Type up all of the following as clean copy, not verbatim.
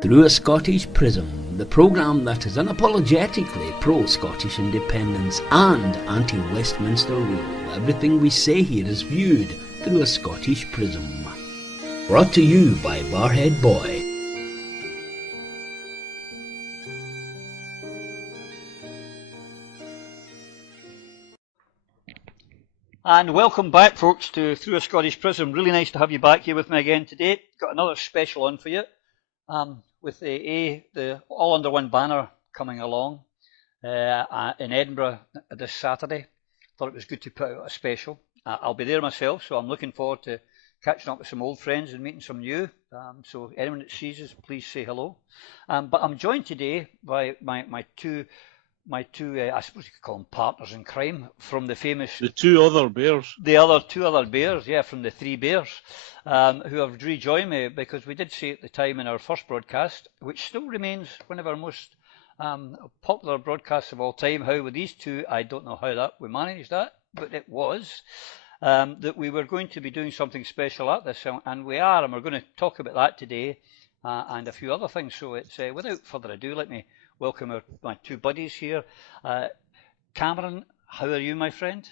Through a Scottish Prism, the programme that is unapologetically pro-Scottish independence and anti-Westminster rule. Everything we say here is viewed through a Scottish prism. Brought to you by Barrheadboy. And welcome back, folks, to Through a Scottish Prism. Really nice to have you back here with me again today. Got another special on for you. With the All Under One banner coming along in Edinburgh this Saturday. Thought it was good to put out a special. I'll be there myself, so I'm looking forward to catching up with some old friends and meeting some new. So anyone that sees us, please say hello. But I'm joined today by my two, I suppose you could call them partners in crime, from the famous... The two other bears. Two other bears, yeah, from the Three Bears, who have rejoined me, because we did say at the time in our first broadcast, which still remains one of our most popular broadcasts of all time. How with these two, I don't know how we managed that, but it was, that we were going to be doing something special at this, and we are, and we're going to talk about that today, and a few other things. So it's without further ado, let me welcome my two buddies here. Cameron, how are you, my friend?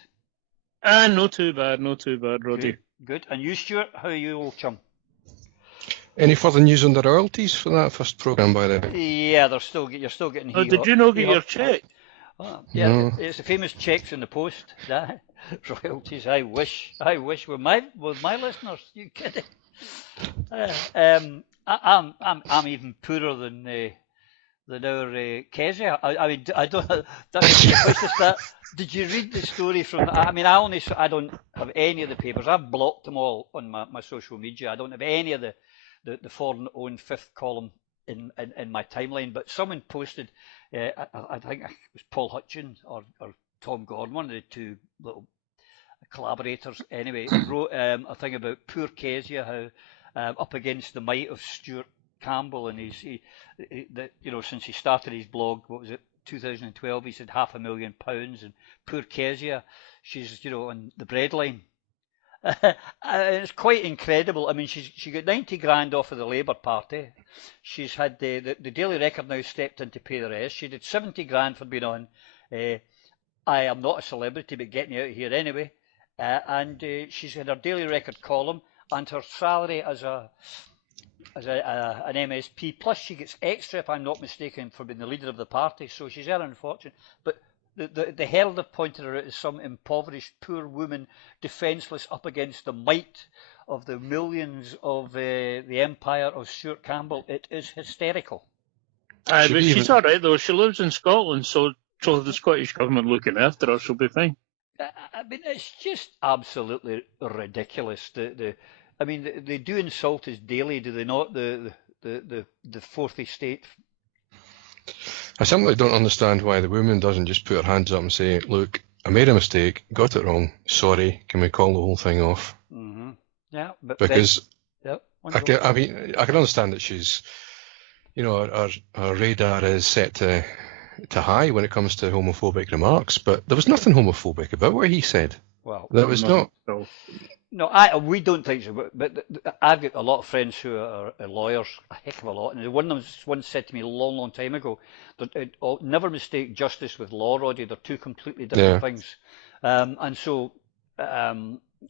Not too bad, Roddy. Good. And you, Stuart, how are you, old chum? Any further news on the royalties for that first programme, by the way? Yeah, you're still getting... Oh, did you not get your cheque? Yeah, No. It's the famous checks in the post. Royalties, I wish with my listeners. You kidding? I'm even poorer than our Kezia. I mean, I don't. That's that. Did you read the story from? I mean, I don't have any of the papers. I've blocked them all on my social media. I don't have any of the foreign-owned fifth column in my timeline. But someone posted, I think it was Paul Hutchin or Tom Gordon, one of the two little collaborators. Anyway, wrote a thing about poor Kezia, how up against the might of Stuart Campbell, and since he started his blog, what was it, 2012, he said £500,000, and poor Kezia, she's on the breadline. It's quite incredible. I mean, she got 90 grand off of the Labour Party. She's had the Daily Record now stepped in to pay the rest. She did 70 grand for being on I Am Not a Celebrity, but Get Me Out of Here Anyway. And she's had her Daily Record column, and her salary as an MSP, plus she gets extra, if I'm not mistaken, for being the leader of the party, so she's earning a fortune. But the Herald have pointed her out as some impoverished poor woman, defenceless up against the might of the millions of the empire of Stuart Campbell. It is hysterical. But she's all right, though. She lives in Scotland, so the Scottish government looking after her, she'll be fine. I mean, it's just absolutely ridiculous. I mean, they do insult us daily, do they not? The fourth estate. I simply don't understand why the woman doesn't just put her hands up and say, look, I made a mistake, got it wrong, sorry, can we call the whole thing off? Mm-hmm. Yeah, but because I can understand that she's, her radar is set to high when it comes to homophobic remarks, but there was nothing homophobic about what he said. Well, there was not. No, we don't think so. But I've got a lot of friends who are lawyers, a heck of a lot, and one of them once said to me a long, long time ago that never mistake justice with law, Roddy. They're two completely different things. And so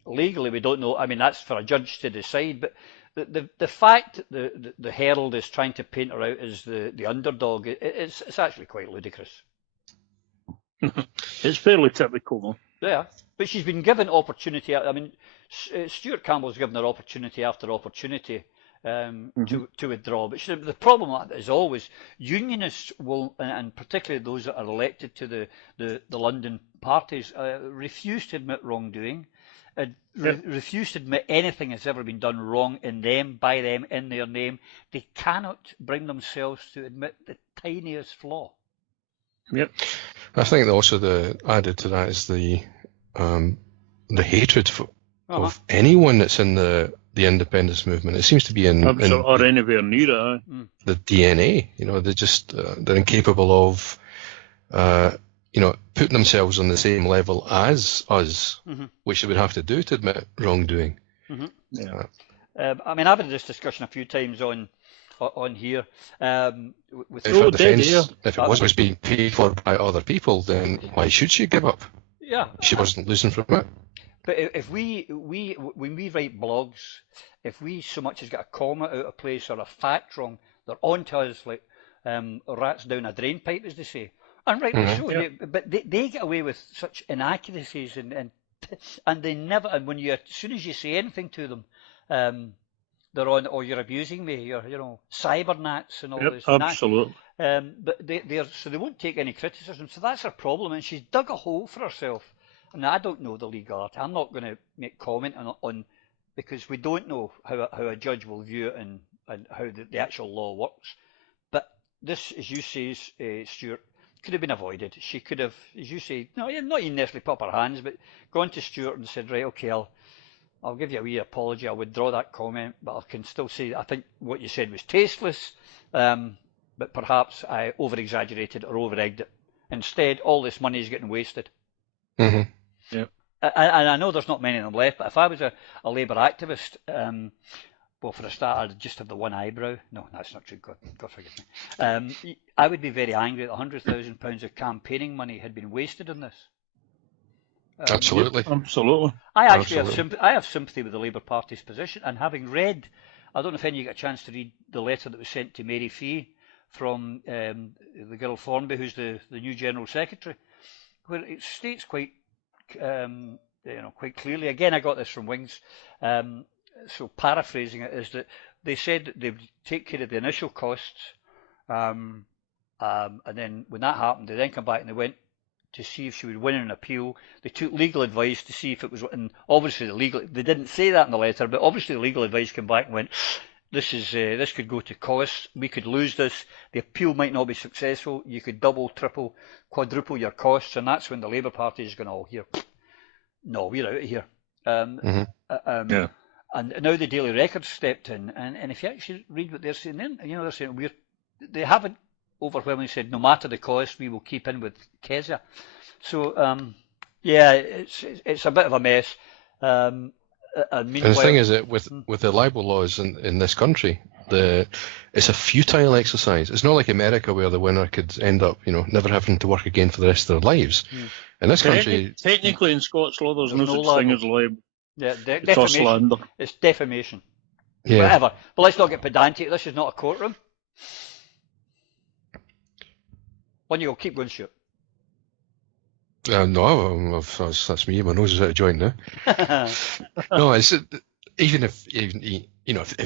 legally, we don't know. I mean, that's for a judge to decide. But the fact that the Herald is trying to paint her out as the underdog, it's actually quite ludicrous. It's fairly typical, though. Yeah, but she's been given opportunity. I mean, Stuart Campbell's given her opportunity after opportunity to withdraw. But the problem is always unionists will, and particularly those that are elected to the London parties, refuse to admit wrongdoing, refuse to admit anything has ever been done wrong in them, by them, in their name. They cannot bring themselves to admit the tiniest flaw. Yep. I think also added to that is the hatred of anyone that's in the independence movement. It seems to be or anywhere near it. The DNA. They're just they're incapable of putting themselves on the same level as us, which they would have to do to admit wrongdoing. Yeah. I mean, I've had this discussion a few times on on here. With If her dead defence, air. if it was being paid for by other people, then why should she give up? Yeah. She wasn't losing from it. But if we when we write blogs, if we so much as get a comma out of place or a fact wrong, they're on to us like rats down a drain pipe, as they say. And rightly so. But they get away with such inaccuracies and they never. And when as soon as you say anything to them, they're on. Oh, you're abusing me. You're cyber nats and all this. Absolutely. But so they won't take any criticism. So that's her problem, and she's dug a hole for herself. And I don't know the legality. I'm not going to make comment on because we don't know how a judge will view it and how the actual law works. But this, as you say, Stuart, could have been avoided. She could have, as you say, not even necessarily put up her hands, but gone to Stuart and said, right, okay, I'll give you a wee apology. I'll withdraw that comment, but I can still say I think what you said was tasteless, but perhaps I over-exaggerated or over-egged it. Instead, all this money is getting wasted. Mm-hmm. Yeah. And I know there's not many of them left, but if I was a Labour activist, well, for a start, I'd just have the one eyebrow. No, that's not true. God forgive me. I would be very angry that £100,000 of campaigning money had been wasted on this. Absolutely. Absolutely. I actually have sympathy with the Labour Party's position, and having read, I don't know if any of you got a chance to read the letter that was sent to Mary Fee from the girl Formby, who's the new General Secretary, where it states quite clearly. Again, I got this from Wings. So paraphrasing it is that they said that they would take care of the initial costs, and then when that happened, they then come back and they went to see if she would win an appeal. They took legal advice to see if it was, and obviously they didn't say that in the letter, but obviously the legal advice came back and went, this could go to costs. We could lose this. The appeal might not be successful. You could double, triple, quadruple your costs, and that's when the Labour Party is going, here. No, we're out of here. And now the Daily Record stepped in, and if you actually read what they're saying, then they're saying they haven't overwhelmingly said no matter the cost we will keep in with Kezia. So it's a bit of a mess. And the thing is that with the libel laws in this country, it's a futile exercise. It's not like America where the winner could end up never having to work again for the rest of their lives. In this country, technically in Scots law, there's no such thing as libel. Yeah, it's slander. It's defamation. Yeah. Whatever. But let's not get pedantic. This is not a courtroom. When you go, keep going, Stuart. No, that's me. My nose is out of joint now. No, it's even if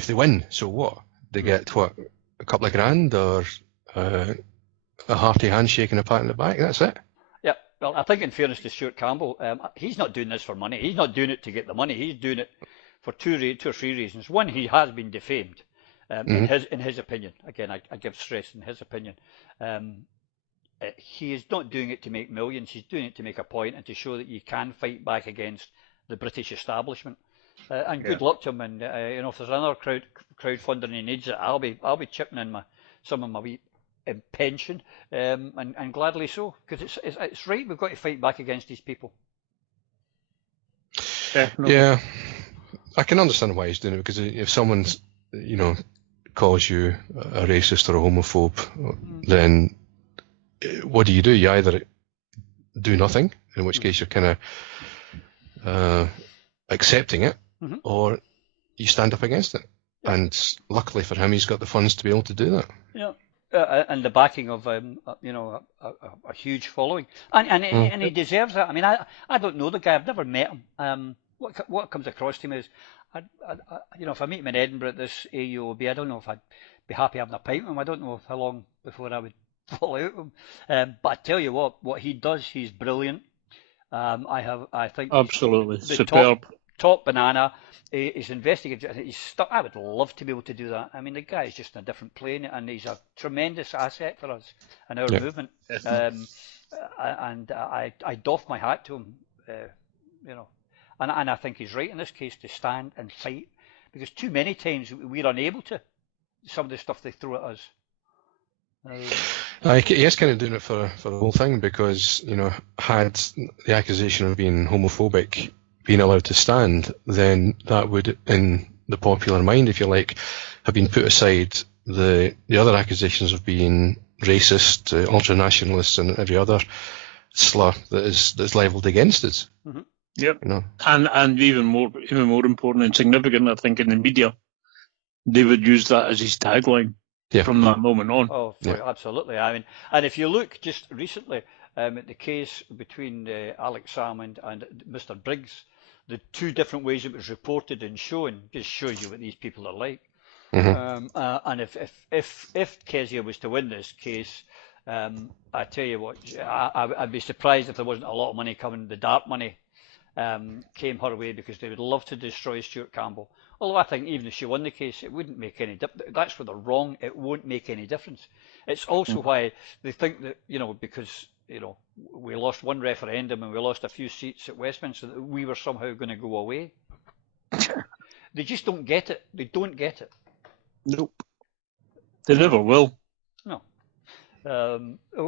they win, so what? They get what, a couple of grand or a hearty handshake and a pat on the back. That's it. Yeah. Well, I think in fairness to Stuart Campbell, he's not doing this for money. He's not doing it to get the money. He's doing it for two or three reasons. One, he has been defamed, in his opinion. Again, I give stress in his opinion. He is not doing it to make millions. He's doing it to make a point and to show that you can fight back against the British establishment. And good luck to him. And if there's another crowdfunder and he needs it, I'll be chipping in some of my wee pension, and gladly so, because it's right. We've got to fight back against these people. Definitely. Yeah, I can understand why he's doing it, because if someone's calls you a racist or a homophobe, then what do? You either do nothing, in which case you're kind of accepting it, or you stand up against it. Yeah. And luckily for him, he's got the funds to be able to do that. Yeah. And the backing of a huge following, and he deserves that. I mean, I don't know the guy. I've never met him. What comes across to me is, if I meet him in Edinburgh at this Auob, I don't know if I'd be happy having a pint with him. I don't know how long before I would fall out with him. But I tell you what he does, he's brilliant. I think absolutely superb. Top banana. He's investigated. He's stuck. I would love to be able to do that. I mean, the guy is just in a different plane, and he's a tremendous asset for us and our movement. And I doff my hat to him. And I think he's right in this case to stand and fight, because too many times we're unable to. Some of the stuff they throw at us. He is kind of doing it for the whole thing, because had the accusation of being homophobic been allowed to stand, then that would, in the popular mind, if you like, have been put aside the other accusations of being racist, ultra-nationalists, and every other slur that's levelled against us. Mm-hmm. Yep. You know? And even more important and significant, I think, in the media, they would use that as his tagline from that moment on. Oh, absolutely. I mean, and if you look just recently at the case between Alex Salmond and Mr. Briggs, the two different ways it was reported and shown just shows you what these people are like. Mm-hmm. And if Kezia was to win this case, I tell you what, I'd be surprised if there wasn't a lot of money coming. The dark money came her way because they would love to destroy Stuart Campbell. Although I think even if she won the case, it wouldn't make any difference. That's where they're wrong. It won't make any difference. It's also why they think that, because, we lost one referendum and we lost a few seats at Westminster, that we were somehow going to go away. They just don't get it. They don't get it. Nope. They never will. No.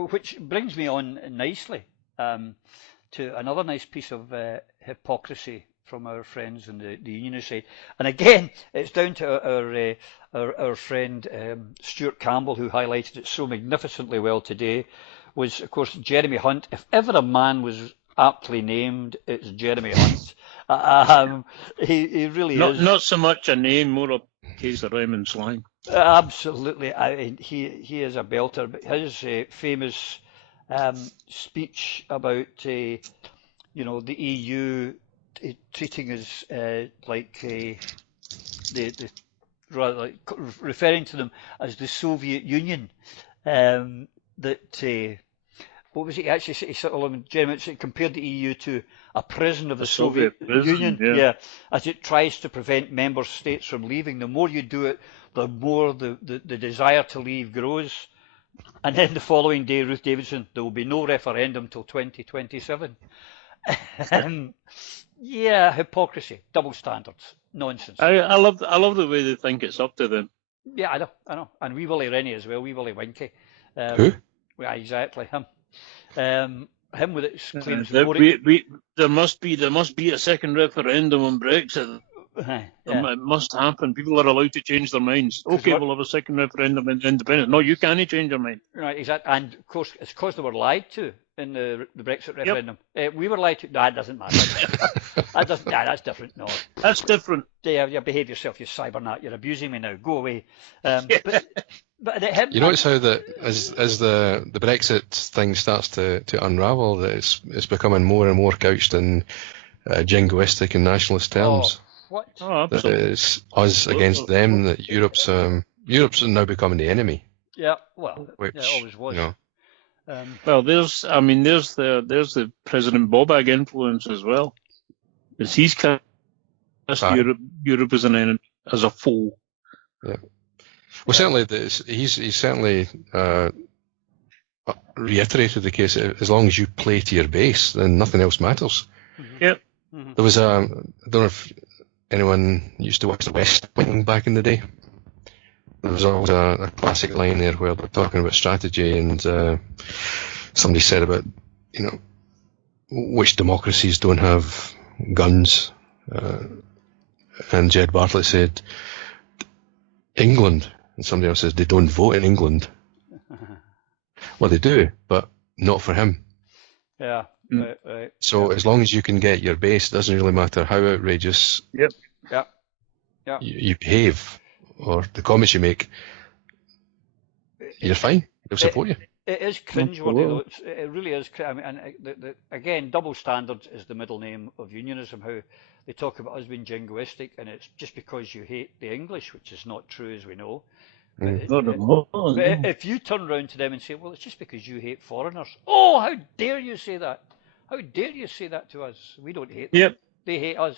Which brings me on nicely to another nice piece of hypocrisy from our friends in the unionist side. And again, it's down to our friend Stuart Campbell, who highlighted it so magnificently well today, was, of course, Jeremy Hunt. If ever a man was aptly named, it's Jeremy Hunt. He really is. Not so much a name, more a case of rhyme and slang. Absolutely. He is a belter. But his famous speech about the EU treating us referring to them as the Soviet Union. What was it? He actually he compared the EU to a prison of the Soviet Union. Yeah, as it tries to prevent member states from leaving. The more you do it, the more the desire to leave grows. And then the following day, Ruth Davidson, there will be no referendum till 2027. Yeah, hypocrisy, double standards, nonsense. I love the way they think it's up to them. Yeah, I know. And Wee Willie Rennie as well, Wee Willie Winkie. Who? Yeah, exactly, him. Him with its claims. There must be a second referendum on Brexit. It must happen. People are allowed to change their minds. Okay, we'll have a second referendum in independence. No, you can't change your mind. Right, exactly. And of course, it's because they were lied to in the Brexit referendum. We were lied to. No, that doesn't matter. That doesn't. Yeah, that's different. No, that's different. Yeah, behave yourself, you cybernat. You're abusing me now. Go away. But you notice how as the Brexit thing starts to unravel, that it's becoming more and more couched in jingoistic and nationalist terms. What? Oh, absolutely. That it's us against them. That Europe's now becoming the enemy. Yeah, well, which, it always was. Well, there's the President Bobag influence as well. Because he's cast Europe as an enemy, as a foe. Yeah. Well, certainly he's certainly reiterated the case. As long as you play to your base, then nothing else matters. Mm-hmm. Yep. Mm-hmm. There was I don't know if anyone used to watch The West Wing back in the day. There was always a classic line there where they're talking about strategy, and somebody said about which democracies don't have guns, and Jed Bartlett said England, and somebody else says they don't vote in England. Well, they do, but not for him. Yeah. Right. So as long as you can get your base, it doesn't really matter how outrageous you behave or the comments you make, you're fine. They'll support you. It is cringeworthy, though. It really is. I mean, and again, double standards is the middle name of unionism. How they talk about us being jingoistic, and it's just because you hate the English, which is not true, as we know. But if you turn around to them and say, well, it's just because you hate foreigners. Oh, how dare you say that? How dare you say that to us? We don't hate them. Yep. They hate us.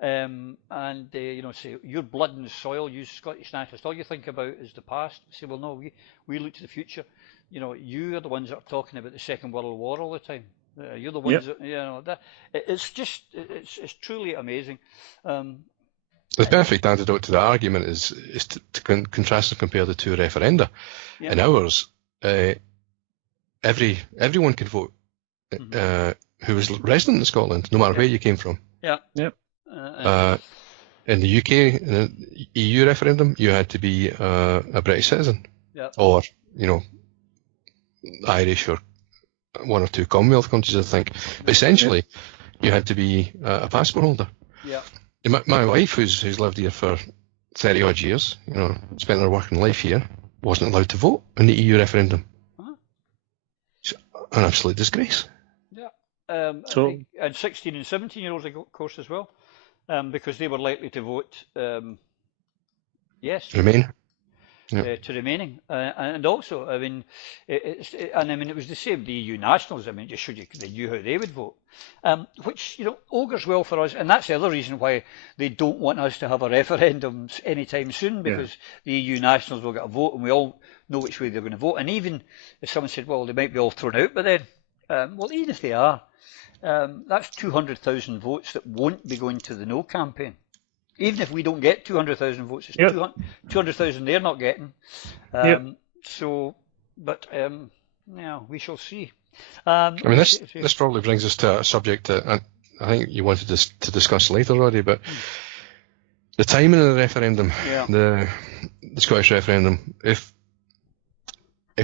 Say, your blood and soil, you Scottish nationalists, all you think about is the past. Say, well, no, we look to the future. You are the ones that are talking about the Second World War all the time. You're the ones that, it's truly amazing. The perfect antidote to that argument is to contrast and compare the two referenda. Yeah. In ours, everyone could vote who was resident in Scotland, no matter where you came from. Yeah. Yep. in the UK, in the EU referendum, you had to be a British citizen, or Irish, or one or two Commonwealth countries, I think. But essentially, you had to be a passport holder. Yeah. My wife, who's lived here for 30 odd years, spent her working life here, wasn't allowed to vote in the EU referendum. It's an absolute disgrace. Yeah. And 16 and 17-year-olds, of course, as well, because they were likely to vote yes. Remain. To remaining, and also, I mean, it was the same. The EU nationals, I mean, just showed you they knew how they would vote, which augurs well for us, and that's the other reason why they don't want us to have a referendum anytime soon, because the EU nationals will get a vote, and we all know which way they're going to vote. And even if someone said, well, they might be all thrown out by then, well, even if they are, that's 200,000 votes that won't be going to the no campaign. Even if we don't get 200,000 votes, it's 200,000 they're not getting. So, but we shall see. I mean, this probably brings us to a subject that I think you wanted to discuss later, Roddy, but the timing of the referendum, the Scottish referendum. If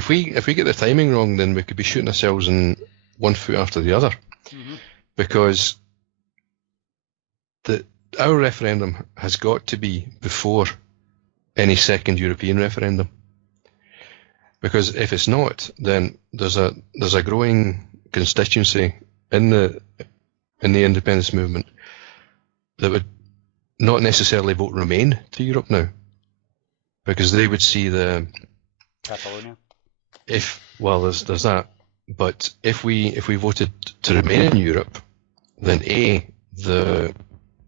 we get the timing wrong, then we could be shooting ourselves in one foot after the other, because our referendum has got to be before any second European referendum, because if it's not, then there's a growing constituency in the independence movement that would not necessarily vote Remain to Europe now, because they would see the Catalonia. There's that, but if we voted to remain in Europe, then the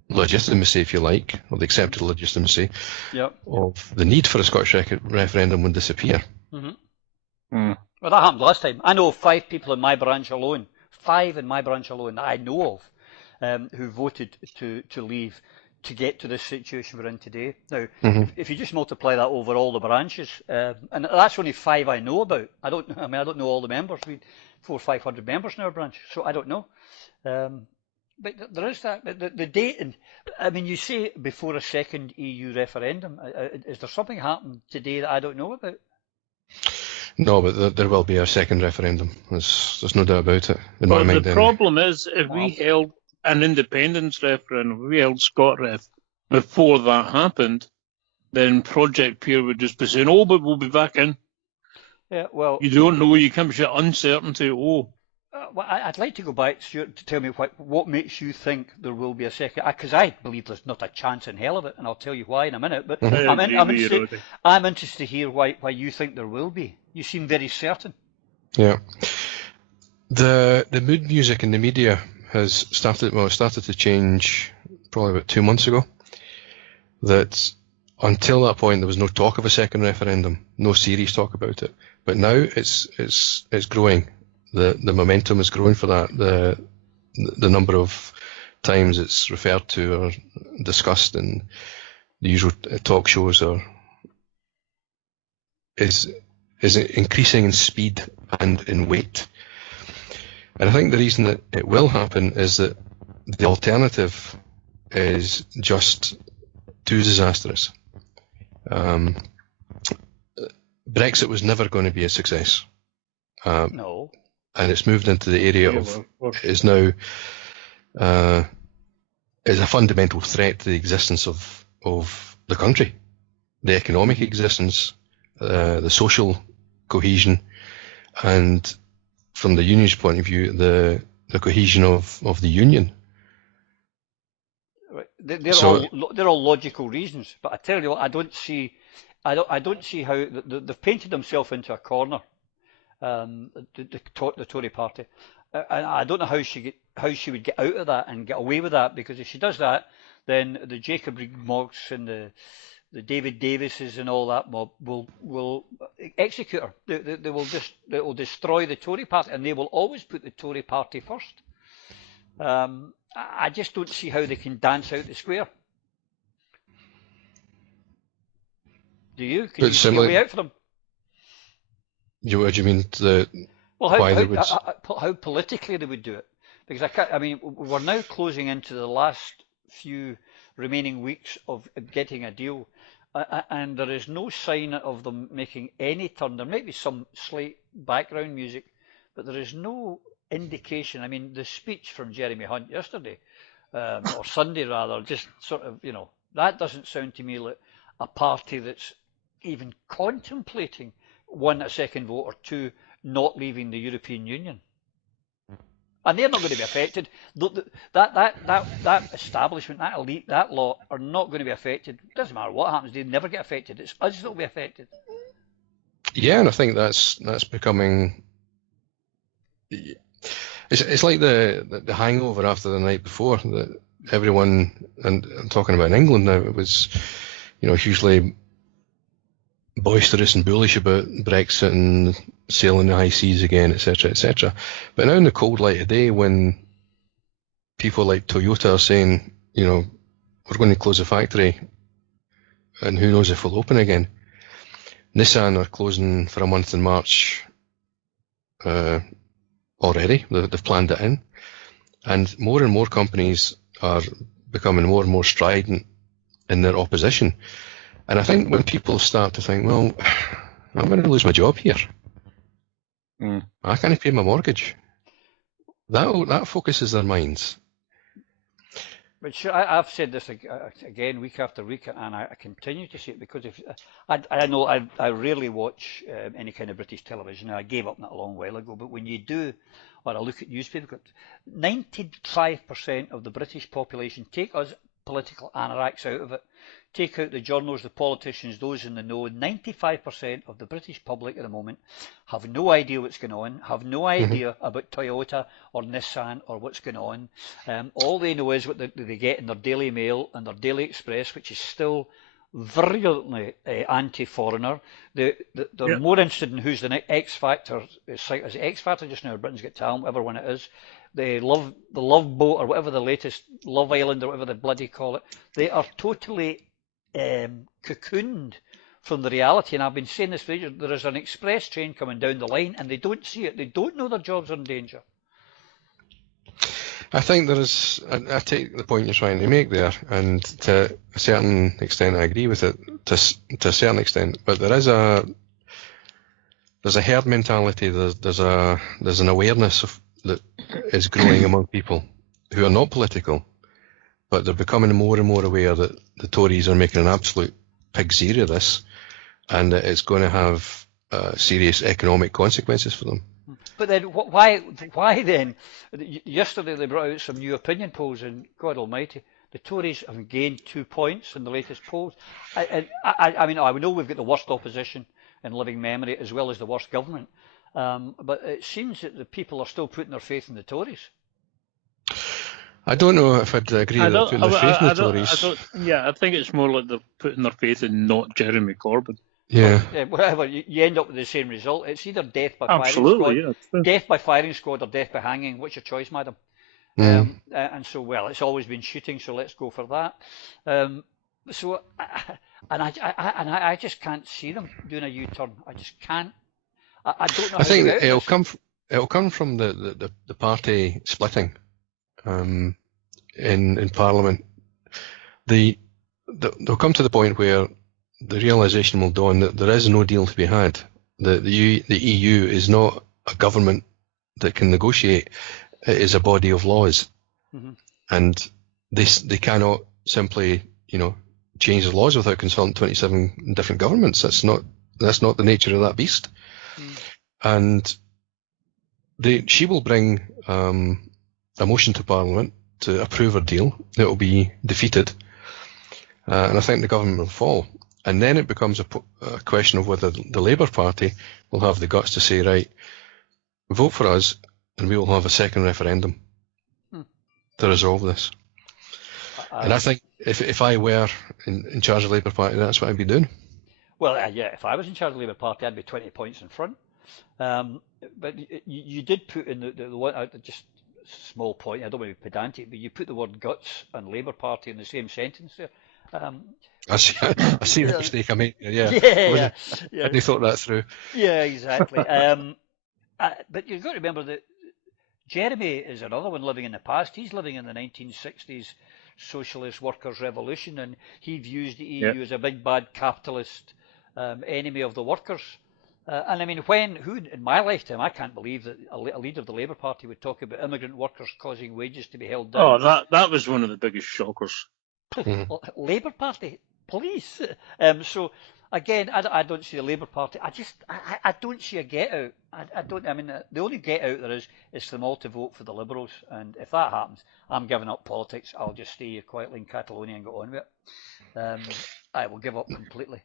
legitimacy, if you like, or the accepted legitimacy of the need for a Scottish referendum would disappear. Well, that happened last time. I know 5 people in my branch alone, 5 in my branch alone that I know of, who voted to leave to get to this situation we're in today. Now, if you just multiply that over all the branches, and that's only 5 I know about. I don't know all the members. We 400 or 500 members in our branch, so I don't know. But there is that, the date, and I mean, you say before a second EU referendum. Is there something happened today that I don't know about? No, but there will be a second referendum. There's no doubt about it. Well, the problem is, if we held an independence referendum, if we held ScotRef before that happened, then Project Peer would just be saying, but we'll be back in. Yeah, well... You don't know, you can't be uncertainty, Well, I'd like to go back, Stuart, to tell me what makes you think there will be a second, because I believe there's not a chance in hell of it, and I'll tell you why in a minute, but I'm interested to hear why you think there will be. You seem very certain. Yeah. The mood music in the media has started to change probably about 2 months ago. That until that point there was no talk of a second referendum, no serious talk about it. But now it's growing. The momentum is growing for that. The number of times it's referred to or discussed in the usual talk shows is increasing in speed and in weight. And I think the reason that it will happen is that the alternative is just too disastrous. Brexit was never going to be a success. No. And it's moved into the area is now is a fundamental threat to the existence of the country, the economic existence, the social cohesion, and from the union's point of view, the cohesion of the union. Right. They're all logical reasons, but I tell you what, I don't see how they've painted themselves into a corner. The Tory party, and I don't know how she would get out of that and get away with that, because if she does that, then the Jacob Rees-Moggs and the David Davises and all that mob will execute her. They will destroy the Tory party, and they will always put the Tory party first. I just don't see how they can dance out the square. Do you? Can you see a way out for them? What do you mean? How politically they would do it? Because we're now closing into the last few remaining weeks of getting a deal. And there is no sign of them making any turn. There might be some slight background music, but there is no indication. I mean, the speech from Jeremy Hunt yesterday, or Sunday rather, just sort of, that doesn't sound to me like a party that's even contemplating, one, a second vote, or two, not leaving the European Union. And they're not going to be affected. That establishment, that elite, that lot are not going to be affected. It doesn't matter what happens; they never get affected. It's us that will be affected. Yeah, and I think that's becoming. It's like the hangover after the night before. That everyone, and I'm talking about in England now, it was, hugely boisterous and bullish about Brexit and sailing the high seas again, etc., etc. But now in the cold light of day, when people like Toyota are saying, we're going to close the factory, and who knows if we'll open again. Nissan are closing for a month in March already. They've planned it in. And more companies are becoming more and more strident in their opposition. And I think when people start to think, well, I'm going to lose my job here. I can't pay my mortgage. That focuses their minds. But sure, I've said this again week after week, and I continue to say it because I know I rarely watch any kind of British television. I gave up that a long while ago. But when you do, or I look at newspapers, 95% of the British population, take us political anoraks out of it, take out the journals, the politicians, those in the know, 95% of the British public at the moment have no idea what's going on, have no idea about Toyota or Nissan or what's going on. All they know is what they get in their Daily Mail and their Daily Express, which is still virulently anti-foreigner. They're more interested in who's the next X Factor. Is it X Factor just now? Britain's Got Talent, whatever one it is. The Love Boat or whatever the latest Love Island or whatever they bloody call it. They are totally cocooned from the reality. And I've been saying this for ages. There is an express train coming down the line and they don't see it. They don't know their jobs are in danger. I think there is. I take the point you're trying to make there, and to a certain extent, I agree with it. To a certain extent, but there's a herd mentality. There's an awareness that is growing among people who are not political, but they're becoming more and more aware that the Tories are making an absolute pig's ear of this, and that it's going to have serious economic consequences for them. But then, why then? Yesterday they brought out some new opinion polls, and God Almighty, the Tories have gained 2 points in the latest polls. I mean, I know we've got the worst opposition in living memory, as well as the worst government. But it seems that the people are still putting their faith in the Tories. I don't know if I'd agree that they're putting their faith in the Tories. I think it's more like they're putting their faith in not Jeremy Corbyn. Yeah. Well, you end up with the same result. It's either death by firing squad, death by firing squad, or death by hanging. What's your choice, madam? And so, well, it's always been shooting, so let's go for that. I just can't see them doing a U-turn. I just can't. I don't know. I think it'll come from the party splitting in Parliament. They'll come to the point where the realisation will dawn that there is no deal to be had. The EU is not a government that can negotiate. It is a body of laws, and they cannot simply change the laws without consulting 27 different governments. That's not the nature of that beast. And she will bring a motion to Parliament to approve a deal. It will be defeated, and I think the government will fall. And then it becomes a question of whether the Labour Party will have the guts to say, right, vote for us, and we will have a second referendum to resolve this. And I think if I were in charge of the Labour Party, that's what I'd be doing. Well, yeah, if I was in charge of the Labour Party, I'd be 20 points in front. But you did put in the one, just a small point, I don't want to be pedantic, but you put the word guts and Labour Party in the same sentence there. I see the mistake I made. Yeah. Yeah. Have you thought that through? Yeah, exactly. But you've got to remember that Jeremy is another one living in the past. He's living in the 1960s, socialist workers' revolution, and he views the EU as a big bad capitalist enemy of the workers. And I mean, who in my lifetime, I can't believe that a leader of the Labour Party would talk about immigrant workers causing wages to be held down. Oh, that was one of the biggest shockers. Labour Party, please. So again, I don't see the Labour Party. I don't see a get out. I mean, the only get out there is for them all to vote for the Liberals. And if that happens, I'm giving up politics. I'll just stay here quietly in Catalonia and go on with it. I will give up completely.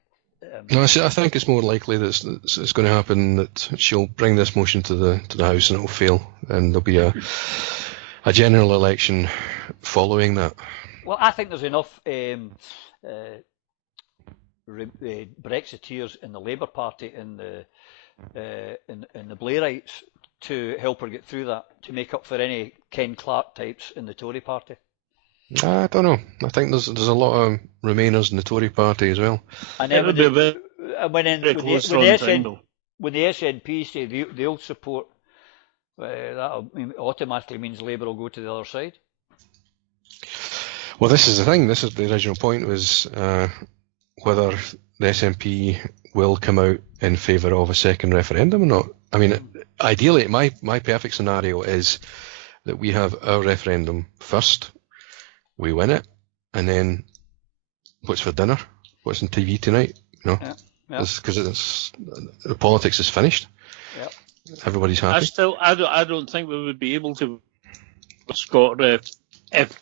No, I think it's more likely that it's going to happen that she'll bring this motion to the House and it'll fail, and there'll be a general election following that. Well, I think there's enough Brexiteers in the Labour Party in the Blairites to help her get through that, to make up for any Ken Clarke types in the Tory Party. I don't know. I think there's a lot of Remainers in the Tory Party as well. And then when the SNP say they'll support, that automatically means Labour will go to the other side. Well, this is the thing. This is the original point, was whether the SNP will come out in favour of a second referendum or not. I mean, ideally, my perfect scenario is that we have our referendum first, we win it, and then what's for dinner? What's on TV tonight? You know, because the politics is finished. Yep. Everybody's happy. I don't think we would be able to Scott if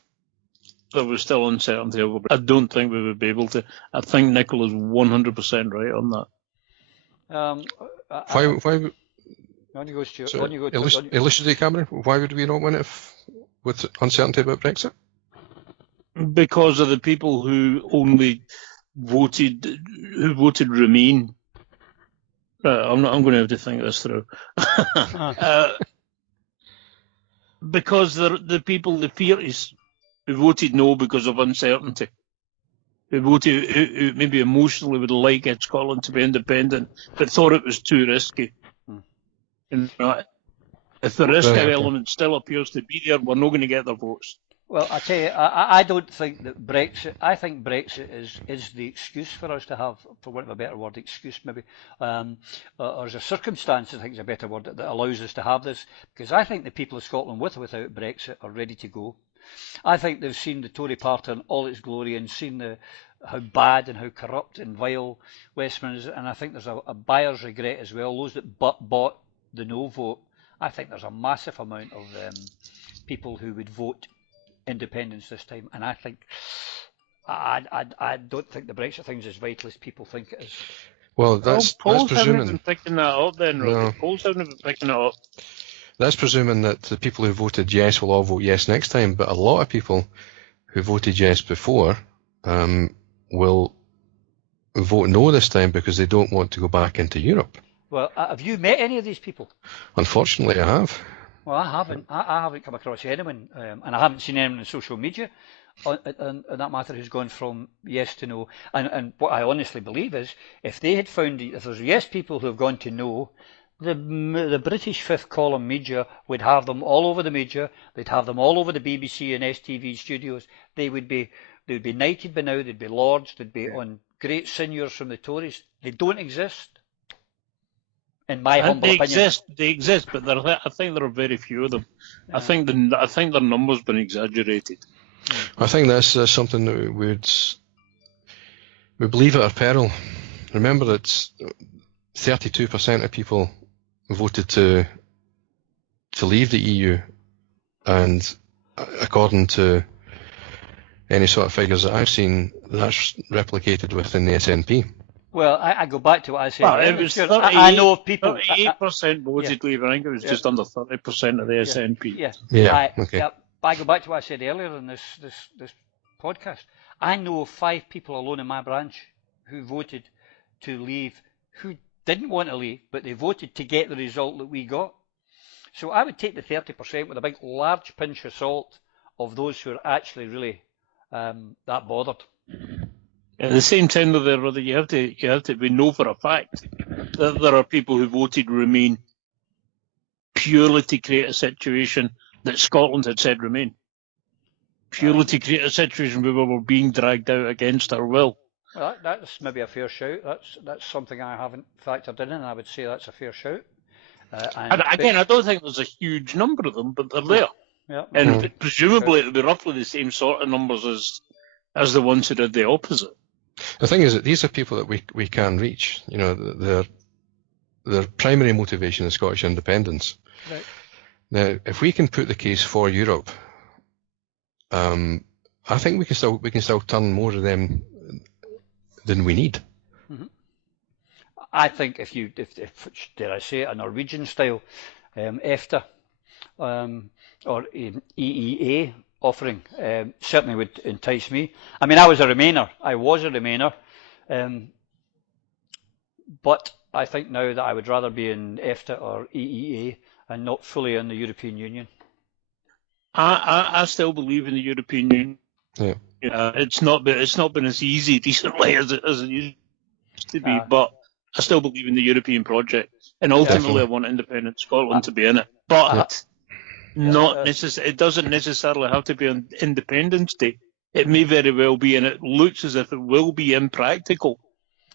there was still uncertainty over. I don't think we would be able to. I think Nicola's 100% right on that. Why? On you go, Stuart. So, on you go. Elucidate, Cameron. Why would we not win it with uncertainty about Brexit? Because of the people who only voted Remain. I'm going to have to think this through. Because the people, the Fiaties, who voted no because of uncertainty, who maybe emotionally would like Scotland to be independent, but thought it was too risky. And if the risk element still appears to be there, we're not going to get their votes. Well, I tell you, I don't think that Brexit. I think Brexit is the excuse for us to have, for want of a better word, excuse maybe, or as a circumstance, I think is a better word, that allows us to have this. Because I think the people of Scotland, with or without Brexit, are ready to go. I think they've seen the Tory party in all its glory and seen how bad and how corrupt and vile Westminster is, and I think there's a buyer's regret as well. Those that bought the no vote, I think there's a massive amount of people who would vote independence this time, and I think I don't think the Brexit thing is as vital as people think it is. Well, that's polls presuming. Haven't been picking that up, then, Robbie. No. Polls haven't been picking it up. That's presuming that the people who voted yes will all vote yes next time, but a lot of people who voted yes before will vote no this time because they don't want to go back into Europe. Well, have you met any of these people? Unfortunately, I have. Well, I haven't. I haven't come across anyone, and I haven't seen anyone on social media on that matter who's gone from yes to no. And what I honestly believe is, if there's yes people who have gone to no, the British fifth column media would have them all over the media. They'd have them all over the BBC and STV studios. They would be knighted by now. They'd be lords. They'd be on great seigneurs from the Tories. They don't exist. In my humble opinion. They exist, but I think there are very few of them. Yeah. I think their number's been exaggerated. I think that's something that we believe at our peril. Remember that 32% of people voted to leave the EU, and according to any sort of figures that I've seen, that's replicated within the SNP. Well, I go back to what I said. Well, it was I know of people. 38% voted leave. I think it was just under 30% of the SNP. Yeah. I go back to what I said earlier in this podcast. I know of 5 people alone in my branch who voted to leave, who didn't want to leave, but they voted to get the result that we got. So I would take the 30% with a big, large pinch of salt of those who are actually really that bothered. At the same time, though, you have to know for a fact that there are people who voted Remain purely to create a situation that Scotland had said Remain. purely to create a situation where we were being dragged out against our will. Well, that's maybe a fair shout. That's something I haven't factored in, and I would say that's a fair shout. Again, I don't think there's a huge number of them, but they're there. Yeah, and presumably it'll be roughly the same sort of numbers as the ones who did the opposite. The thing is that these are people that we can reach. You know, their primary motivation is Scottish independence. Right. Now, if we can put the case for Europe, I think we can still turn more of them than we need. Mm-hmm. I think if dare I say it, a Norwegian style EFTA or EEA offering certainly would entice me. I mean, I was a Remainer, but I think now that I would rather be in EFTA or EEA and not fully in the European Union. I still believe in the European Union. Yeah. It's not been as easy recently as it used to be, but I still believe in the European project, and ultimately I want independent Scotland to be in it. But it doesn't necessarily have to be on Independence Day. It may very well be, and it looks as if it will be impractical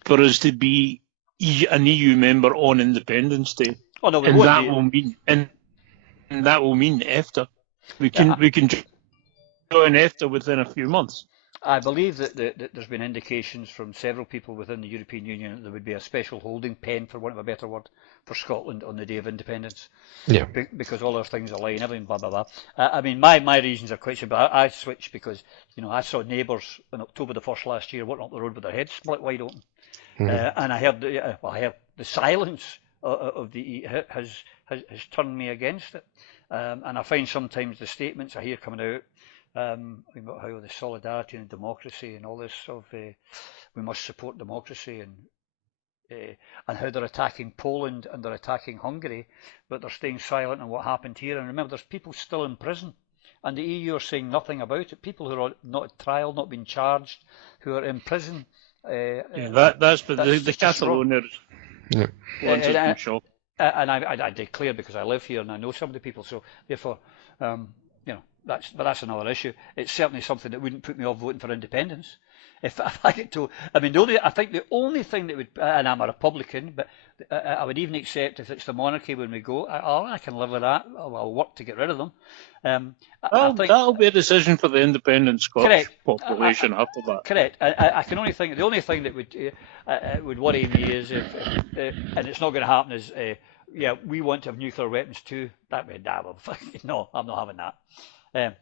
for us to be an EU member on Independence Day. Oh, no, and that will mean EFTA. We can join EFTA within a few months. I believe that there's been indications from several people within the European Union that there would be a special holding pen, for want of a better word, for Scotland on the day of independence. Yeah. Because all our things align, everything, blah, blah, blah. I mean, my reasons are quite simple. I switched because, I saw neighbours on October the 1st last year walking up the road with their heads split wide open. Mm-hmm. And I heard the silence of the has turned me against it. And I find sometimes the statements I hear coming out, about how the solidarity and democracy and all this we must support democracy and how they're attacking Poland and they're attacking Hungary, but they're staying silent on what happened here. And remember, there's people still in prison, and the EU are saying nothing about it. People who are not at trial, not being charged, who are in prison. That's the Catalonia. Yeah. Ones have been shocked. And I declare, because I live here and I know some of the people, so therefore, that's another issue. It's certainly something that wouldn't put me off voting for independence. If I get to, I think the only thing that would, and I'm a Republican, but I would even accept if it's the monarchy when we go. I can live with that. I'll work to get rid of them. That'll be a decision for the independent Scottish population after that. Correct. I can only think the only thing that would worry me is if and it's not going to happen is we want to have nuclear weapons too. No, I'm not having that.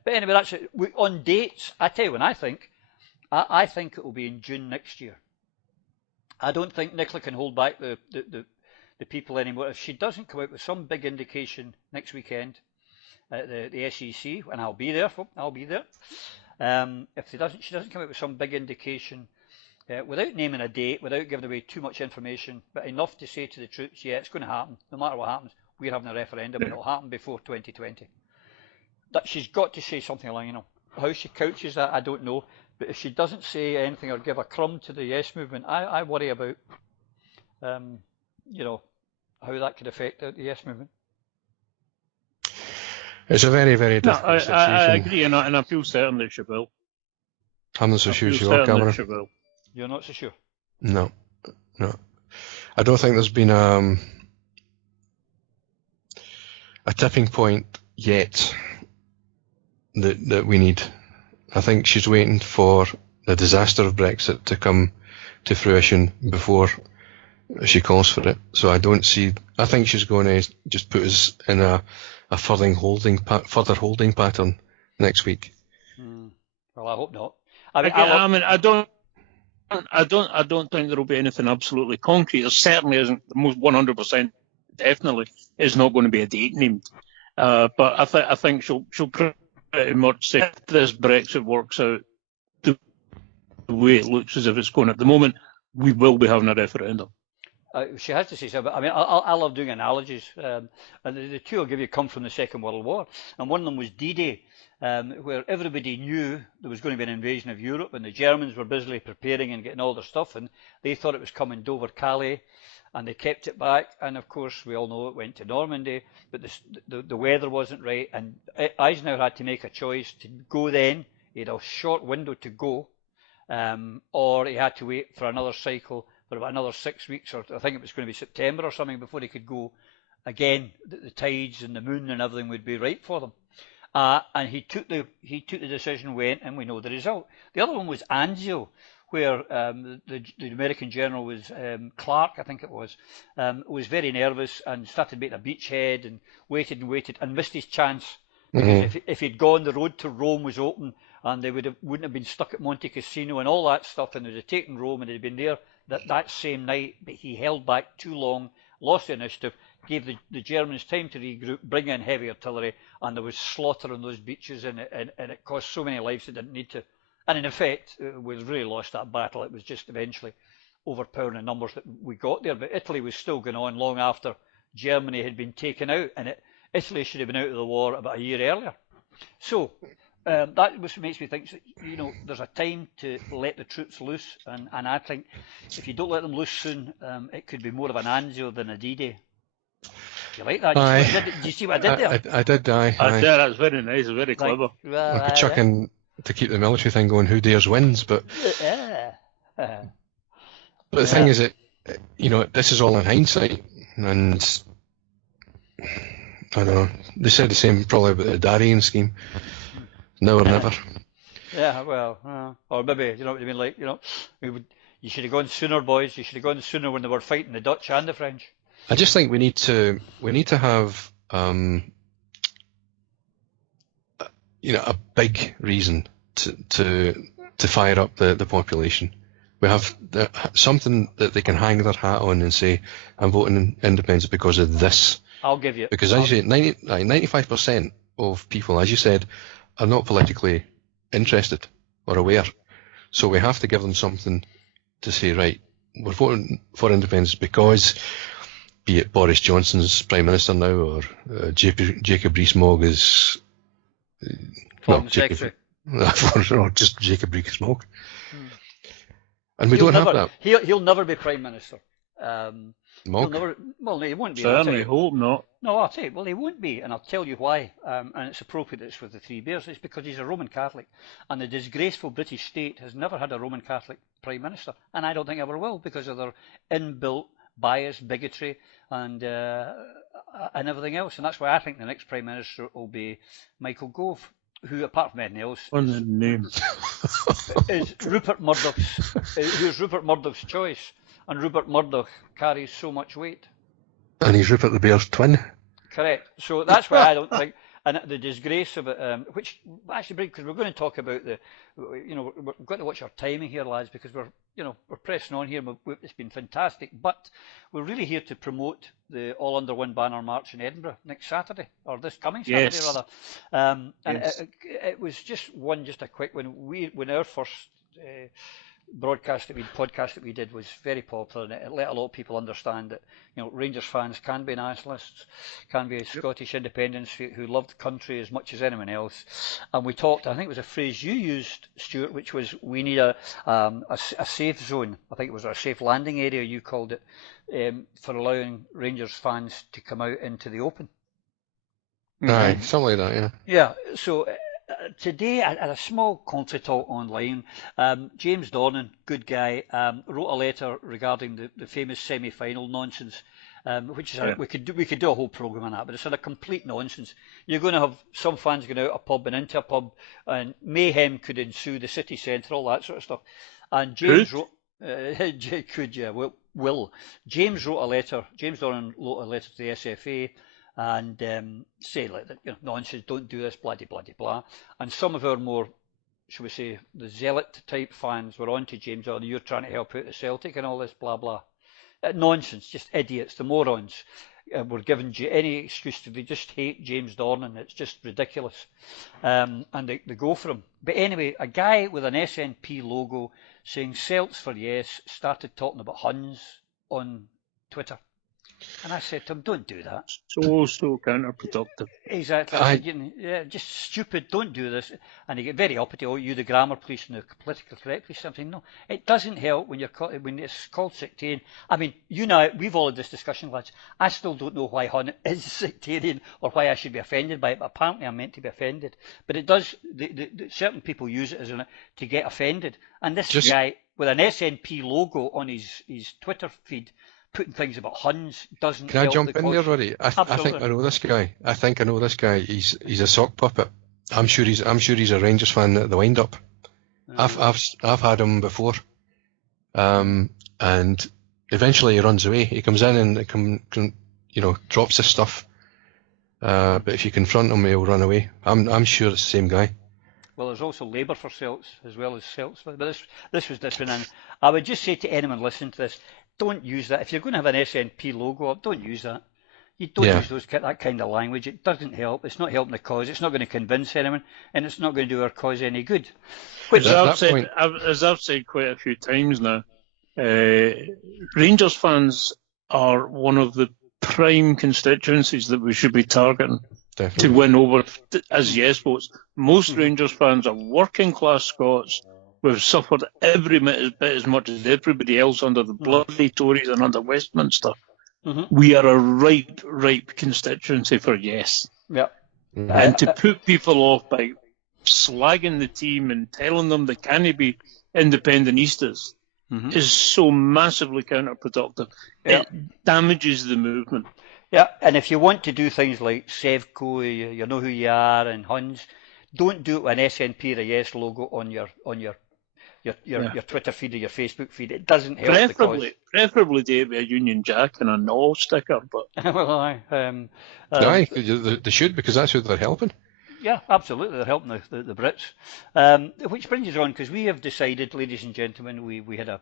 But anyway, that's it. On dates, I tell you when I think it will be in June next year. I don't think Nicola can hold back the people anymore. If she doesn't come out with some big indication next weekend at the SEC, and I'll be there. If she doesn't come out with some big indication without naming a date, without giving away too much information, but enough to say to the troops, it's going to happen. No matter what happens, we're having a referendum, and it'll happen before 2020. That she's got to say something along, how she couches that, I don't know. But if she doesn't say anything or give a crumb to the Yes movement, I worry about, how that could affect the Yes movement. It's a very, very difficult situation. I agree, and I feel certain that she will. I'm not so sure she will, Cameron. You're not so sure? No. I don't think there's been a tipping point yet that we need. I think she's waiting for the disaster of Brexit to come to fruition before she calls for it. So I think she's going to just put us in a further holding pattern next week. Well, I hope not. I don't think there will be anything absolutely concrete. There certainly isn't. The most 100% definitely is not going to be a date named. But I think she'll pretty much say if this Brexit works out the way it looks as if it's going at the moment, we will be having a referendum. She has to say so, but I love doing analogies, and the two I'll give you come from the Second World War, and one of them was D-Day, where everybody knew there was going to be an invasion of Europe, and the Germans were busily preparing and getting all their stuff, and they thought it was coming Dover-Calais, and they kept it back, and of course we all know it went to Normandy, but the weather wasn't right, and Eisenhower had to make a choice to go then he had a short window to go, or he had to wait for another cycle for about another 6 weeks, or I think it was going to be September or something, before he could go again. The tides and the moon and everything would be right for them. And he took the decision, went, and we know the result. The other one was Anzio, where the American general was Clark, I think it was very nervous and started making a beachhead and waited and missed his chance. Because if he'd gone, the road to Rome was open, and they wouldn't have been stuck at Monte Cassino and all that stuff, and they'd have taken Rome and they'd been there that same night. But he held back too long, lost the initiative, gave the Germans time to regroup, bring in heavy artillery, and there was slaughter on those beaches, and it cost so many lives it didn't need to. And in effect, we really lost that battle. It was just eventually overpowering the numbers that we got there. But Italy was still going on long after Germany had been taken out, and Italy should have been out of the war about a year earlier. So that makes me think, there's a time to let the troops loose, and I think if you don't let them loose soon, it could be more of an Anzio than a D-Day. Do you like that? Did you see what I did there? I did, aye. That was very nice, very clever. I could chuck in, to keep the military thing going, who dares wins, but but the thing is that, this is all in hindsight, and I don't know, they said the same probably about the Darien scheme, now or never. Yeah, well, or maybe, you know what I mean, like, you should have gone sooner, boys, you should have gone sooner when they were fighting the Dutch and the French. I just think we need to have a big reason to fire up the population. We have something that they can hang their hat on and say, I'm voting independence because of this. I'll give you. Because as you say, 95% of people, as you said, are not politically interested or aware. So we have to give them something to say, right, we're voting for independence because, be it Boris Johnson's Prime Minister now, or Jacob Rees-Mogg is... Foreign Secretary. or just Jacob Rees-Mogg. And we don't have that. He'll never be Prime Minister. Mogg? He won't be. Certainly hope not. No, I'll tell you. Well, he won't be, and I'll tell you why. And it's appropriate it's with the Three Bears. It's because he's a Roman Catholic, and the disgraceful British state has never had a Roman Catholic Prime Minister, and I don't think ever will, because of their inbuilt bias, bigotry, and everything else. And that's why I think the next Prime Minister will be Michael Gove, who, apart from anything else, on the name, is Rupert Murdoch's choice. And Rupert Murdoch carries so much weight. And he's Rupert the Bear's twin. Correct. So that's why I don't think, and the disgrace of it, which actually, because we're going to talk about we've got to watch our timing here, lads, because we're pressing on here. It's been fantastic, but we're really here to promote the All Under One Banner March in Edinburgh next Saturday, or this coming Saturday, rather. And it was just a quick one. When our first podcast that we did was very popular, and it let a lot of people understand that Rangers fans can be nationalists, can be Scottish independents who love the country as much as anyone else. And we talked, I think it was a phrase you used, Stuart, which was we need a safe zone. I think it was a safe landing area, you called it, for allowing Rangers fans to come out into the open. Aye, something like that, yeah. Yeah, so today, at a small contretemps online, James Dornan, good guy, wrote a letter regarding the famous semi-final nonsense, which is we could do a whole programme on that, but it's a complete nonsense. You're going to have some fans going out a pub and into a pub, and mayhem could ensue, the city centre, all that sort of stuff. And James wrote, James wrote a letter. James Dornan wrote a letter to the SFA. And say like that, nonsense, don't do this, blah, blah, blah, blah. And some of our more, shall we say, the zealot type fans were on to James, you're trying to help out the Celtic and all this, blah, blah. Nonsense, just idiots, the morons. Were given any excuse to, they just hate James Dornan. It's just ridiculous. And they go for him. But anyway, a guy with an SNP logo saying Celts for yes started talking about Huns on Twitter. And I said to him, don't do that. So counterproductive. Exactly. I said, yeah, just stupid, don't do this. And he get very uppity, oh, you the grammar police and the political correct police. I'm saying, no, it doesn't help when when it's called sectarian. I mean, you know, we've all had this discussion, lads. I still don't know why Hunt is sectarian or why I should be offended by it, but apparently I'm meant to be offended. But it does, certain people use it as to get offended. And this guy with an SNP logo on his Twitter feed, putting things about Huns doesn't. Can I jump in there, Roddy? I think I know this guy. He's a sock puppet. I'm sure he's a Rangers fan at the wind up. I've had him before, and eventually he runs away. He comes in and drops his stuff. But if you confront him, he'll run away. I'm sure it's the same guy. Well, there's also Labour for Celts as well as Celts, but this was different. And I would just say to anyone listening to this, don't use that. If you're going to have an SNP logo up, don't use that. You don't use that kind of language. It doesn't help. It's not helping the cause. It's not going to convince anyone, and it's not going to do our cause any good. As I've said quite a few times now, Rangers fans are one of the prime constituencies that we should be targeting. Definitely. To win over as yes votes. Most Rangers fans are working class Scots. We've suffered every bit as much as everybody else under the bloody Tories and under Westminster. We are a ripe constituency for yes. Yeah. And to put people off by slagging the team and telling them they can't be independentistas is so massively counterproductive. Yeah. It damages the movement. Yeah, and if you want to do things like Sevco, you know who you are, and Huns, don't do it with an SNP or a Yes logo on your Twitter feed or your Facebook feed. It doesn't help the cause. Preferably do it with a Union Jack and a no sticker, but well, they should, because that's who they're helping. Yeah, absolutely, they're helping the Brits. Which brings us on, because we have decided, ladies and gentlemen, we had a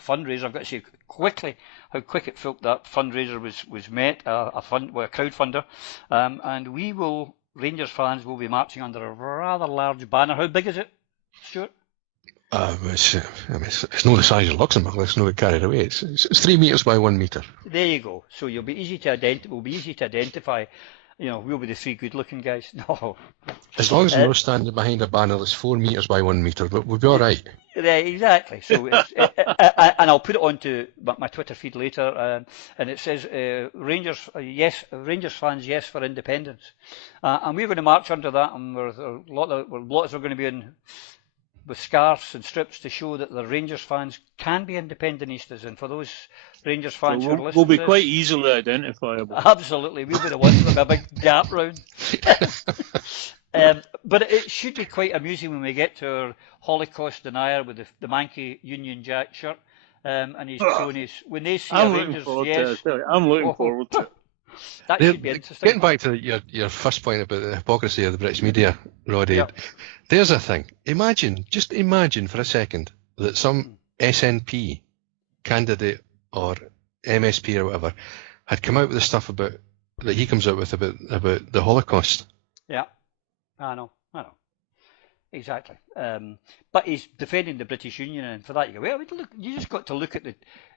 fundraiser. I've got to say quickly how quick it felt that fundraiser was met, a crowdfunder, and Rangers fans will be marching under a rather large banner. How big is it, Stuart? It's not the size of Luxembourg. Let's not get carried away. It's 3 metres by 1 metre. There you go. So you'll be easy to identify. We'll be the three good-looking guys. No. As long as we're standing behind a banner that's 4 metres by 1 metre, but we'll be all right. Yeah, exactly. So, and I'll put it onto my Twitter feed later, and it says Rangers fans, yes for independence, and we're going to march under that, and lots are going to be in with scarves and strips to show that the Rangers fans can be independentistas, and for those Rangers fans who are listening, we'll be quite easily identifiable. Absolutely, we'll be the ones with a big gap round. But it should be quite amusing when we get to our Holocaust denier with the manky Union Jack shirt, and he's showing when they see a Rangers, I'm looking forward to it. That should be interesting. Getting back to your first point about the hypocrisy of the British media, Roddy, there's a thing. Just imagine for a second that some SNP candidate or MSP or whatever had come out with the stuff that he comes out with about the Holocaust. Yeah, I know. Exactly. But he's defending the British Union, and for that you go, well, look, you just got to look at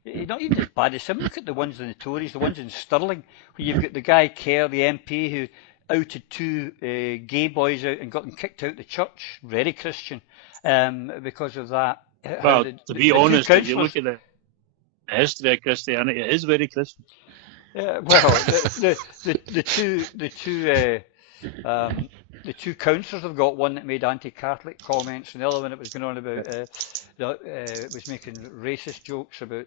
not even as bad as him, look at the ones in the Tories, the ones in Stirling, where you've got the guy Kerr, the MP, who outed 2 gay boys out and got them kicked out the church, very Christian, because of that. Well, to be honest, if you look at the history of Christianity, it is very Christian. Well, the two councillors have got one that made anti-Catholic comments, and the other one that was going on about was making racist jokes about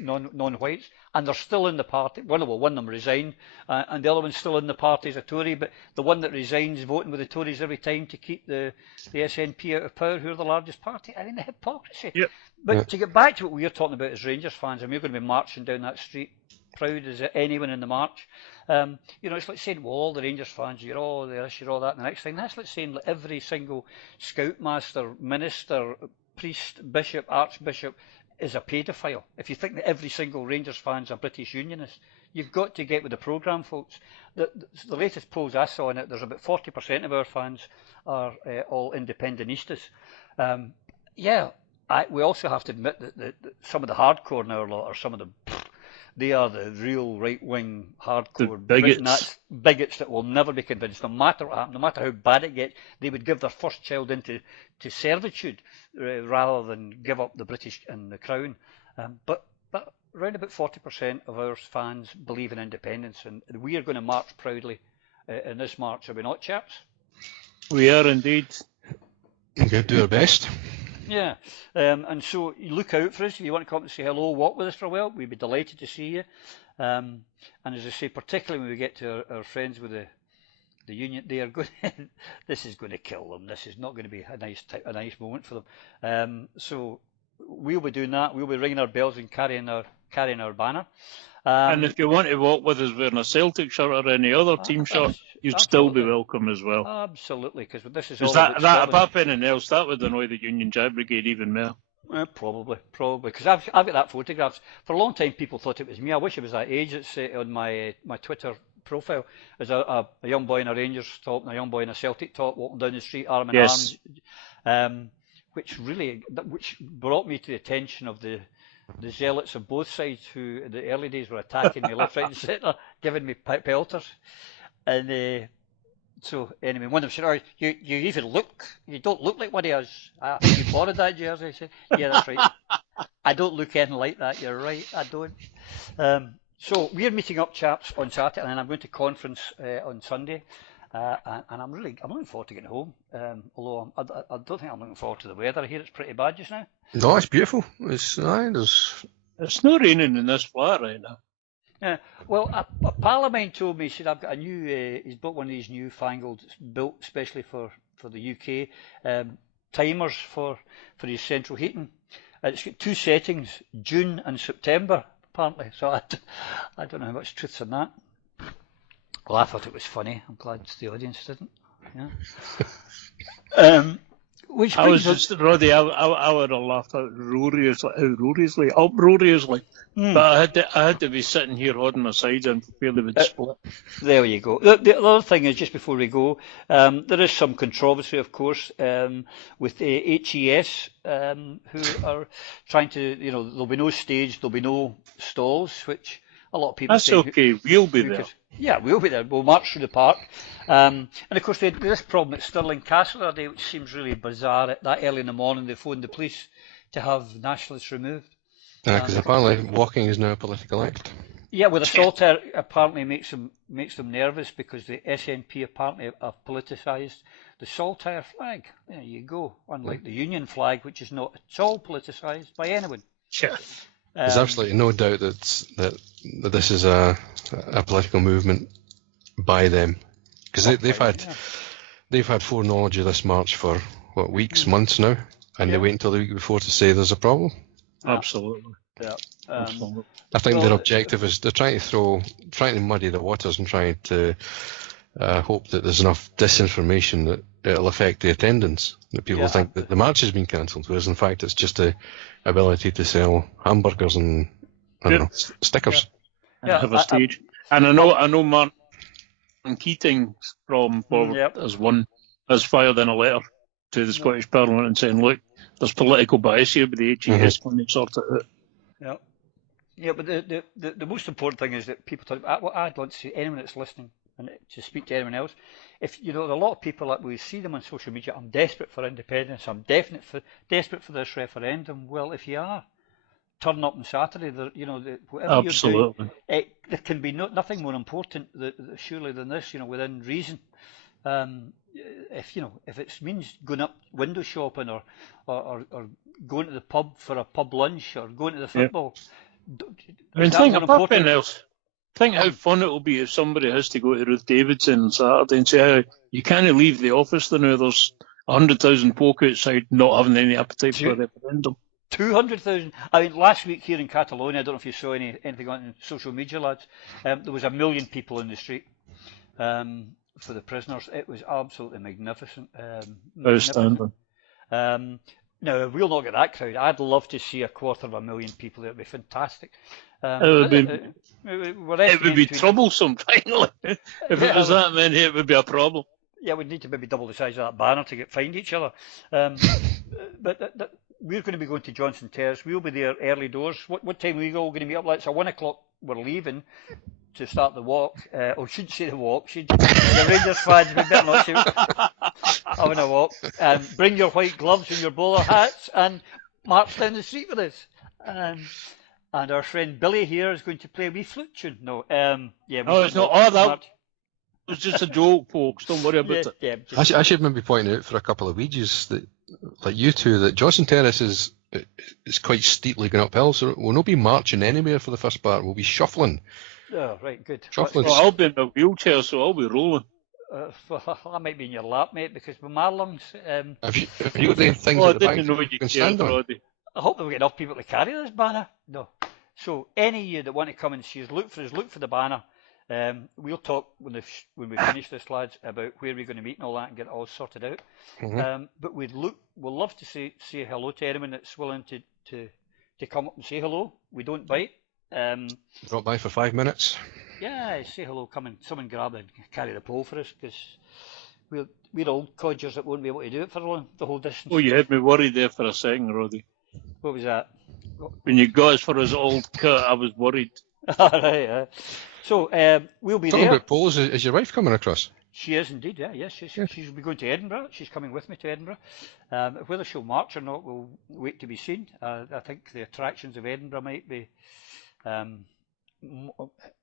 non-whites, and they're still in the party. One of them resigned, and the other one's still in the party as a Tory. But the one that resigns voting with the Tories every time to keep the SNP out of power, who are the largest party. I mean, the hypocrisy. Yep. But to get back to what we were talking about as Rangers fans, and we're going to be marching down that street, proud as anyone in the march. It's like saying, well, all the Rangers fans, you're all this, you're all that, and the next thing. That's like saying that every single scoutmaster, minister, priest, bishop, archbishop is a paedophile. If you think that every single Rangers fan's a British unionist, you've got to get with the programme, folks. The latest polls I saw in it, there's about 40% of our fans are all independentistas. We also have to admit that some of the hardcore in our lot are some of the they are the real right-wing, hardcore bigots that will never be convinced, no matter what happens, no matter how bad it gets. They would give their first child into servitude rather than give up the British and the Crown. But around about 40% of our fans believe in independence, and we are going to march proudly in this march, are we not, chaps? We are indeed. We're going to do our best. Yeah, and so you look out for us. If you want to come and say hello, walk with us for a while, we'd be delighted to see you. And as I say, particularly when we get to our friends with the union, they are going. This is going to kill them. This is not going to be a nice moment for them. So we'll be doing that. We'll be ringing our bells and carrying our banner. And if you want to walk with us wearing a Celtic shirt or any other team shirt, you'd still be welcome as well. Absolutely, because this is all about Scotland. Apart from anything else, that would annoy the Union Jack Brigade even more. Probably, because I've got that photograph. For a long time, people thought it was me. I wish it was that age. It's on my Twitter profile. There's a young boy in a Rangers top and a young boy in a Celtic top walking down the street, arm in arm, which brought me to the attention of the zealots of both sides who in the early days were attacking me left, right and centre, giving me pelters. And so anyway, one of them said, "Oh, you don't look like one of us. You borrowed that jersey?" I said, "Yeah, that's right. I don't look anything like that. You're right, I don't." So we're meeting up, chaps, on Saturday, and I'm going to conference on Sunday. And I'm looking forward to getting home. Although I don't think I'm looking forward to the weather. I hear it's pretty bad just now. No, it's beautiful. It's not raining in this flat right now. Yeah. Well, a pal of mine told me, he said, I've got a new. He's bought one of these newfangled, built especially for the UK, timers for his central heating. It's got two settings, June and September, apparently. So I don't know how much truth's in that. Well, I thought it was funny. I'm glad the audience didn't. Yeah. I was just, Roddy, I would have laughed uproariously. But I had to be sitting here holding my sides and for fear they would split. There you go. The other thing is, just before we go, there is some controversy, of course, with the HES, who are trying to, there'll be no stage, there'll be no stalls, which a lot of people say. That's okay, we'll be there. Yeah, we'll be there. We'll march through the park. And of course, they had this problem at Stirling Castle the other day, which seems really bizarre. At that early in the morning, they phoned the police to have nationalists removed. Because apparently walking is now a political act. Yeah, well, the Saltire apparently makes them nervous because the SNP apparently have politicised the Saltire flag. There you go. Unlike the Union flag, which is not at all politicised by anyone. Sure. There's absolutely no doubt that this is a political movement by them, because they've had foreknowledge of this march for weeks, months now, and they wait until the week before to say there's a problem. Absolutely. Yeah. Absolutely. I think their objective is they're trying to muddy the waters and trying to hope that there's enough disinformation that it'll affect the attendance, that people think that the march has been cancelled, whereas in fact it's just the ability to sell hamburgers and stickers. And have a stage. And I know Martin Keating from Forward has fired in a letter to the Scottish Parliament and saying, look, there's political bias here with the HES when they sort it out. Yeah. Yeah, but the most important thing is that people talk about, what I'd like to see anyone that's listening and to speak to anyone else, if there are a lot of people that we see them on social media, I'm desperate for independence, I'm desperate for this referendum. Well, if you are, turn up on Saturday. Whatever you're doing, there can be nothing more important surely than this. Within reason. If it means going up window shopping or going to the pub for a pub lunch or going to the football. Think how fun it will be if somebody has to go to Ruth Davidson on Saturday and say, you can't leave the office there now, there's 100,000 folk outside not having any appetite for a referendum. 200,000. I mean, last week here in Catalonia, I don't know if you saw anything on social media, lads, there was 1 million people in the street for the prisoners. It was absolutely magnificent. Outstanding. Now, we'll not get that crowd. I'd love to see 250,000 people there. It would be fantastic. It would be troublesome, finally. If it was that many, it would be a problem. Yeah, we'd need to maybe double the size of that banner to find each other. But we're going to be going to Johnson Terrace. We'll be there early doors. What time are we all going to meet up? It's a 1 o'clock were leaving to start the walk, or shouldn't say the walk, the Rangers fans, we better not say having a walk, bring your white gloves and your bowler hats and march down the street with us. And our friend Billy here is going to play a wee flute tune. No, it's not. Oh, that was just a joke, folks. Don't worry about it. Yeah, I should maybe point out for a couple of wages that, like you two, that Johnson Terrace is quite steeply going uphill, so we'll not be marching anywhere for the first part. We'll be shuffling. Oh, right, good. Shuffling. Well, I'll be in a wheelchair, so I'll be rolling. I might be in your lap, mate, because with my lungs. Have you got the things I at the back didn't know you can stand on? I hope we get enough people to carry this banner. No. So any of you that want to come and see us, look for the banner. We'll talk when we finish this, lads, about where we're going to meet and all that, and get it all sorted out. Mm-hmm. But we'll love to say hello to anyone that's willing to come up and say hello. We don't bite. Drop by for 5 minutes. Yeah, say hello. Come and someone grab and carry the pole for us, because we're old codgers that won't be able to do it for the whole distance. Oh, you had me worried there for a second, Roddy. What was that? When you got as far as old cut, I was worried. All right. So we'll be Talking there. about poles, is your wife coming across? She is indeed, yeah. Yes, she'll be going to Edinburgh. She's coming with me to Edinburgh. Whether she'll march or not will wait to be seen. I think the attractions of Edinburgh might be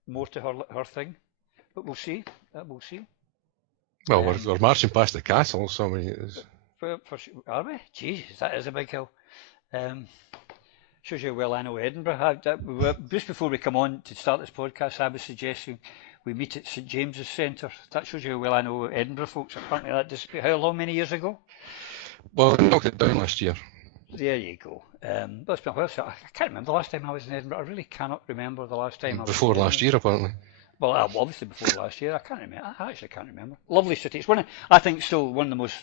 more to her thing, but we'll see. We'll see. Well, we're marching past the castle, so I mean, are we? Jesus, that is a big hill. Shows you how well I know Edinburgh. Just before we come on to start this podcast, I was suggesting we meet at St James's Centre. That shows you how well I know Edinburgh, folks. Apparently that disappeared. How long, many years ago? Well, we knocked it down last year. There you go. It's been a while. I can't remember the last time I was in Edinburgh. I really cannot remember the last time I was before last year, apparently. Well, obviously before last year. I can't remember. I actually can't remember. Lovely city. It's I think still one of the most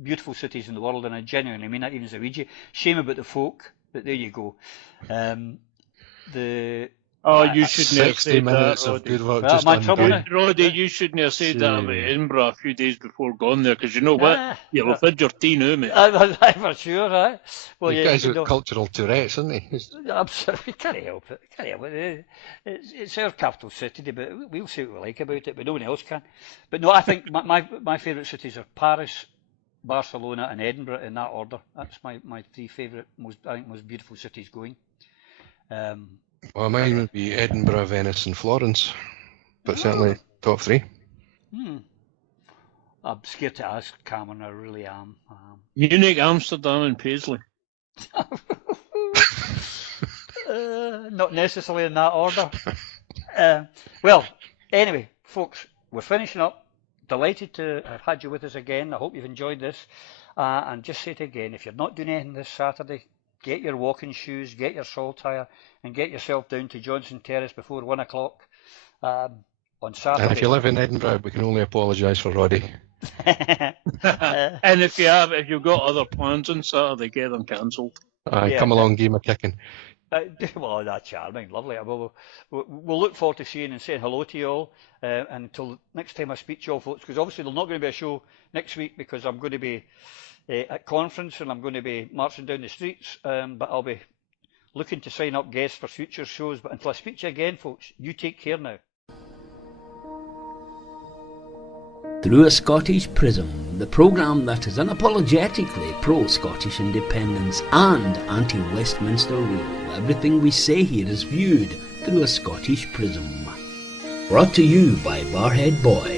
beautiful cities in the world, and I genuinely mean that, even as a Ouija. Shame about the folk, but there you go. You shouldn't have said that, Roddy. You shouldn't have said that about Edinburgh a few days before going there, because you know what? You'll have had your tea now, mate. I'm for sure, right? Well, you guys are cultural Tourette's, isn't he? Absolutely, can't help it. It's our capital city, but we'll say what we like about it, but no one else can. But no, I think my favourite cities are Paris, Barcelona and Edinburgh, in that order. That's my three favourite, most beautiful cities going. Well, mine would be Edinburgh, Venice and Florence, but certainly top three. I'm scared to ask Cameron, I really am. Munich, Amsterdam and Paisley. Not necessarily in that order. Well, anyway, folks, we're finishing up. Delighted to have had you with us again. I hope you've enjoyed this. And just say it again, if you're not doing anything this Saturday, get your walking shoes, get your saltire, and get yourself down to Johnson Terrace before 1 o'clock on Saturday. And if you live in Edinburgh, we can only apologise for Roddy. And if you've got other plans on Saturday, get them cancelled. Come along, give 'em a kicking. Well, that's charming, lovely. We'll look forward to seeing and saying hello to you all. And until next time I speak to you all, folks, because obviously there's not going to be a show next week because I'm going to be at conference and I'm going to be marching down the streets. But I'll be looking to sign up guests for future shows. But until I speak to you again, folks, you take care now. Through a Scottish Prism, the programme that is unapologetically pro-Scottish independence and anti-Westminster rule. Everything we say here is viewed through a Scottish prism. Brought to you by Barrheadboy.